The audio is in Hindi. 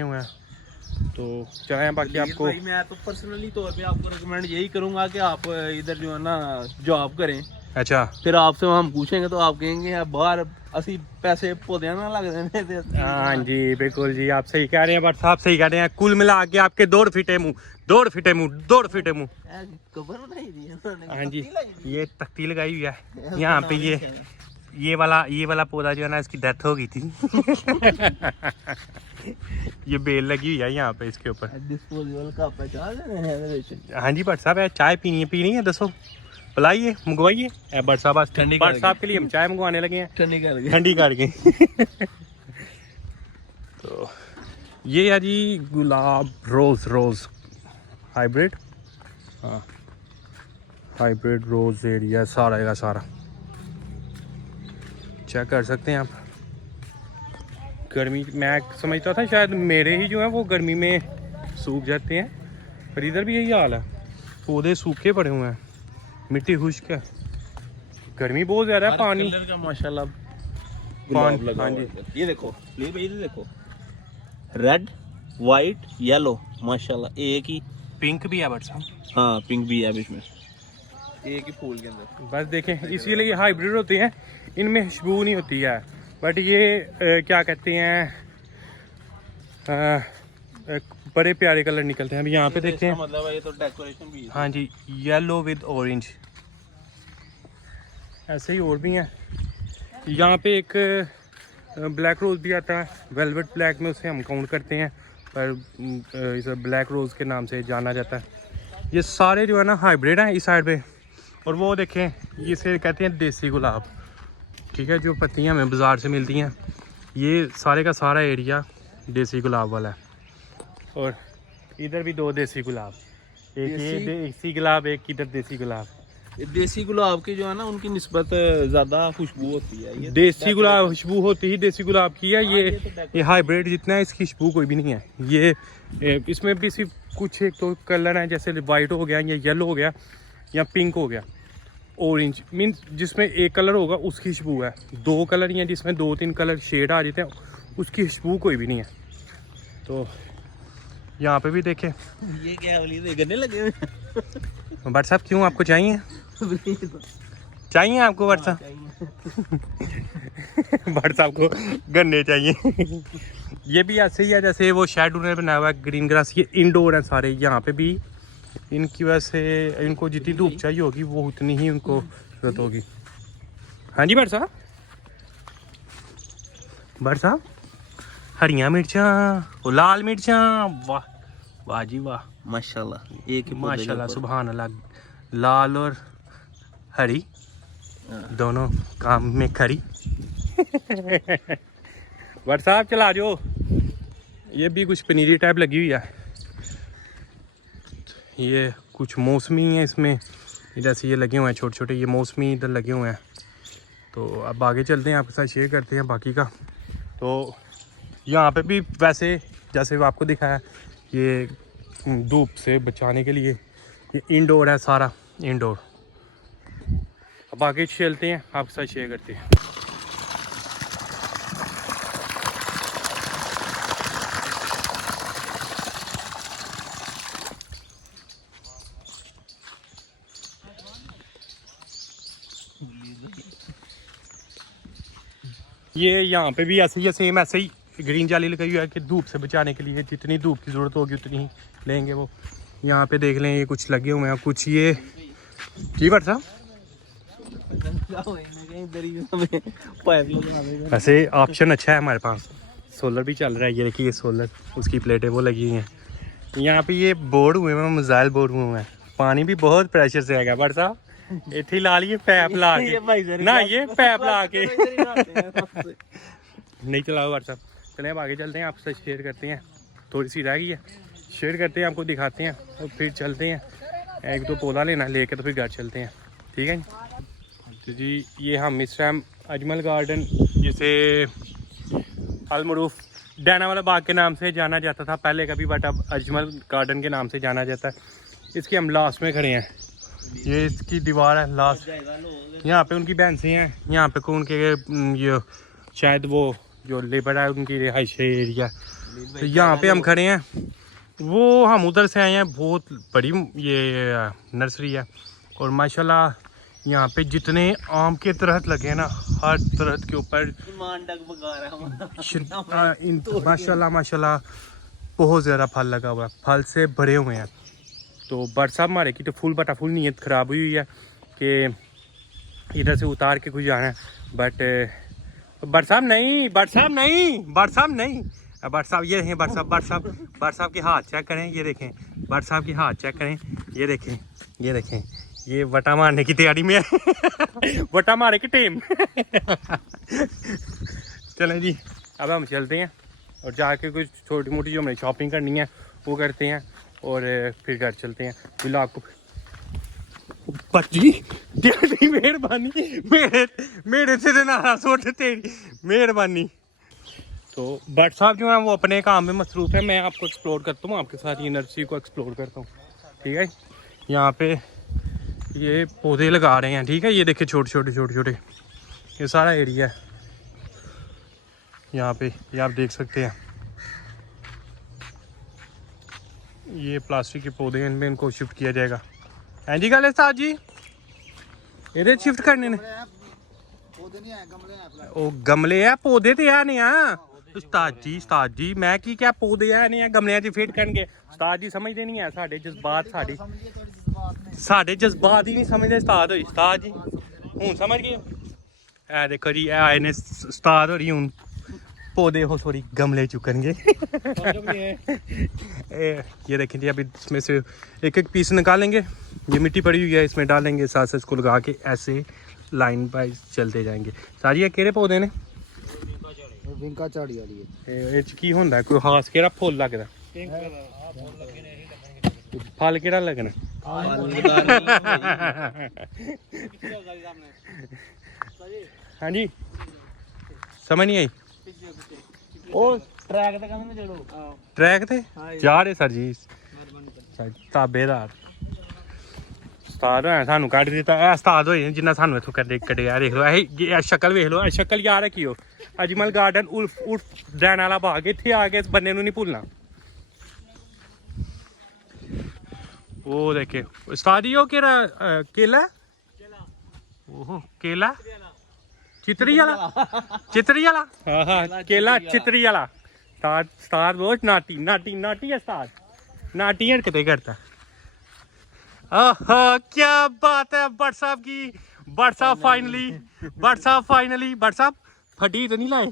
हुए हैं तो चलें। बाकी आपको भाई मैं तो पर्सनली तौर पे आपको रिकमेंड यही करूंगा कि आप इधर जो है ना जॉब करें। अच्छा फिर आपसे हम पूछेंगे तो आप कहेंगे यार बाहर असि पैसे पौधे ना लग रहे। हाँ जी बिल्कुल जी, आप सही कह रहे हैं बट साहब सही कह रहे हैं। कुल मिला के आपके 2 फीटे मुँह, 2 फीटे मुँह, 2 फीटे मुँह। कबर नहीं दी है। हाँ जी ये तख्ती लगाई हुई है यहाँ पे। ये वाला पौधा जो है ना इसकी डेथ हो गई थी। ये बेल लगी हुई है यहाँ पे इसके ऊपर। डिस्पोजेबल कप है चाह। हाँ जी भट्ट साहब है, चाय पीनी है दसो, बुलाइए मंगवाइए। भट्ट साहब आज भट्ट साहब के लिए हम चाय मंगवाने लगे हैं ठंडी करके। तो ये है जी गुलाब रोज हाइब्रिड। हाँ हाइब्रिड रोज एरिया सारा का सारा चेक कर सकते हैं आप। गर्मी मैं समझता था शायद मेरे ही जो है वो गर्मी में सूख जाते हैं, पर इधर भी यही हाल है, पौधे सूखे पड़े हुए हैं, मिट्टी खुश्क है, गर्मी बहुत ज़्यादा है। पानी का माशाल्लाह पानी। हाँ जी ये देखो, ये देखो रेड वाइट येलो माशाल्लाह एक ही। पिंक भी है बट साहब। हाँ पिंक भी है बीच में, एक ही फूल के अंदर। बस देखें इसीलिए ये हाइब्रिड होते हैं, इनमें खुशबू नहीं होती है। बट ये क्या कहते हैं बड़े प्यारे कलर निकलते हैं। अभी यहाँ पे देखते हैं, मतलब ये तो डेकोरेशन भी है। हाँ जी येलो विद ऑरेंज, ऐसे ही और भी हैं। यहाँ पे एक ब्लैक रोज़ भी आता है, वेलवेट ब्लैक में उसे हम काउंट करते हैं, पर इसे ब्लैक रोज़ के नाम से जाना जाता है। ये सारे जो है ना हाइब्रिड हैं इस साइड पे। और वो देखें इसे कहते हैं देसी गुलाब, ठीक है, जो पत्तियां हमें बाज़ार से मिलती हैं। ये सारे का सारा एरिया देसी गुलाब वाला है। और इधर भी 2 देसी गुलाब, एक ये देसी गुलाब, एक इधर देसी गुलाब। देसी गुलाब की जो है ना उनकी निस्बत ज़्यादा खुशबू होती है। ये देसी गुलाब खुशबू होती ही देसी गुलाब की है। ये हाइब्रिड जितना है इसकी खुशबू कोई भी नहीं है। ये इसमें भी सिर्फ कुछ एक तो कलर हैं, जैसे वाइट हो गया या येलो हो गया या पिंक हो गया, ऑरेंज मीन्स जिसमें एक कलर होगा उसकी खुशबू है। 2 कलर या जिसमें 2-3 कलर शेड आ जाते हैं उसकी खुशबू कोई भी नहीं है। तो यहाँ पे भी देखें ये क्या गन्ने लगे हुए भट्ट साहब, क्यों आपको चाहिए आपको भट्ट साहब? भट्ट साहब को गन्ने चाहिए। ये भी ऐसे ही है जैसे वो शेड उन्होंने बनाया हुआ है ग्रीन ग्रास। ये इंडोर है सारे, यहाँ पे भी इनकी वजह से इनको जितनी धूप चाहिए होगी वो उतनी ही उनको जरूरत होगी। हाँ जी भट्ट साहब हरियाँ मिर्चा, लाल मिर्चा, वाह वाह जी वाह माशाल्लाह। एक ही माशाल्लाह सुभान अल्लाह। लाल और हरी दोनों काम में खरी। भट्ट साहब चला जो। ये भी कुछ पनीरी टाइप लगी हुई है। ये कुछ मौसमी है इसमें, जैसे ये लगे हुए हैं छोटे छोटे, ये मौसमी इधर लगे हुए हैं। तो अब आगे चलते हैं, आपके साथ शेयर करते हैं बाकी का। तो यहाँ पे भी वैसे जैसे आपको दिखाया, ये धूप से बचाने के लिए ये इंडोर है सारा, इंडोर। अब आगे चलते हैं, आपके साथ शेयर करते हैं। ये यहाँ पे भी ऐसे ही सेम ऐसे ही ग्रीन जाली लगाई हुई है कि धूप से बचाने के लिए जितनी धूप की ज़रूरत होगी उतनी ही लेंगे वो। यहाँ पे देख लें ये कुछ लगे हुए हैं, कुछ ये जी भट्ट साहब। वैसे ऑप्शन अच्छा है हमारे पास, सोलर भी चल रहा है। ये देखिए सोलर, उसकी प्लेटें वो लगी हुई हैं। यहाँ पे ये बोर्ड हुए हैं, मिसाइल बोर्ड हुए हैं। पानी भी बहुत प्रेशर से आएगा भट्ट साहब, इतनी ला लिए पैप ला के ना, ये पैप ला के नहीं चलाओ भट्ट साहब। चले अब आगे चलते हैं, आपसे शेयर करते हैं। थोड़ी सी रह गई है, शेयर करते हैं, आपको दिखाते हैं और फिर चलते हैं। 1-2 पौधा लेना लेके तो फिर घर चलते हैं, ठीक है तो जी। ये हम इस टाइम अजमल गार्डन, जिसे अलमरूफ डैना वाला बाग के नाम से जाना जाता था पहले कभी, बट अब अजमल गार्डन के नाम से जाना जाता है। इसके हम लास्ट में खड़े हैं, ये इसकी दीवार है लास्ट। यहाँ पे उनकी भैंसें हैं, यहाँ पे उनके ये शायद वो जो लेबर है उनकी रिहाइश एरिया। तो यहाँ पे हम खड़े हैं, वो हम उधर से आए हैं, बहुत बड़ी ये नर्सरी है। और माशाल्लाह यहाँ पे जितने आम के दरख्त लगे हैं ना, हर दरख्त के ऊपर माशाल्लाह माशाल्लाह बहुत ज़्यादा फल लगा हुआ है, फल से भरे हुए हैं। तो बट साहब हमारे की तो फुल बटा फुल नीयत ख़राब हुई है कि इधर से उतार के कुछ जाना है, बट बट साहब नहीं, बट साहब नहीं, बट साहब नहीं, बट साहब ये देखें, बट साहब के हाथ चेक करें, ये देखें बट साहब के हाथ चेक करें, ये देखें, ये देखें, ये वटा मारने की तैयारी में है वटा मारे की टीम चलें जी, अब हम चलते हैं और जाके कुछ छोटी मोटी जो हमें शॉपिंग करनी है वो करते हैं और फिर घर चलते हैं। फिलहाल आपको बच्ची तेरी मेहरबानी, मेरे से नारा सोच, तेरी मेहरबानी। तो बट साहब जो है वो अपने काम में मसरूफ़ है, मैं आपको एक्सप्लोर करता हूँ, आपके साथ ये नर्सरी को एक्सप्लोर करता हूँ, ठीक है। यहाँ पे ये पौधे लगा रहे हैं, ठीक है, ये देखिए छोटे छोटे ये सारा एरिया है यहाँ पे, ये आप देख सकते हैं। ये प्लास्टिक के पौधे हैं, इनमें इनको शिफ्ट किया जाएगा। हाँ जी गल साहब जी, ये शिफ्ट करने ने ओ गमले है, पौधे तो है नहीं है उस्ताद जी मैं की क्या पौधे है नहीं है गमलियां च फिट करनगे। उस्ताद जी समझते नहीं है साढ़े जज्बात, साढ़े जज्बात ही नहीं समझते उस्ताद होई। उस्ताद जी हूँ समझ गए, ए देखो जी ए आए ने उस्ताद हो रही हूँ पौधे हो सॉरी गमले चुकनगे ये देखें जी, अभी इसमें से एक एक पीस निकालेंगे, ये मिट्टी पड़ी हुई है इसमें डालेंगे, साथ साथ इसको लगा के ऐसे लाइन बाय चलते जाएंगे। सारी ये केड़े पौधे ने विंका झाड़ी वाली है की होंदा कोई खास केड़ा फुल लगदा, फल केड़ा लगना हाँ जी समझ नहीं आई। ओ ट्रैक ते कहंदे चलो ट्रैक थे जा रहे सर जी ताबेदार उस्ताद है सानू कट दिता, ए उस्ताद होए जिन्ना सानू इथों कड्ढिया। देख लो ए शक्ल वेख लो, शक्ल याद रखियो। अजमल गार्डन उर्फ डैन वाला बाग, इत्थे आके इस बंदे नू नहीं भुलना। वो देखे उस्ताद जी, वो केड़ा केला, ओहो केला चितरी वाला हाँ हाँ केला चितरी वाला। उस्ताद वो नाटी नाटी नाटी है उस्ताद, नाटी हरकतें करता। ओहो क्या बात है बट साहब की, बट साहब फाइनली बट साहब फटी तो नहीं लाए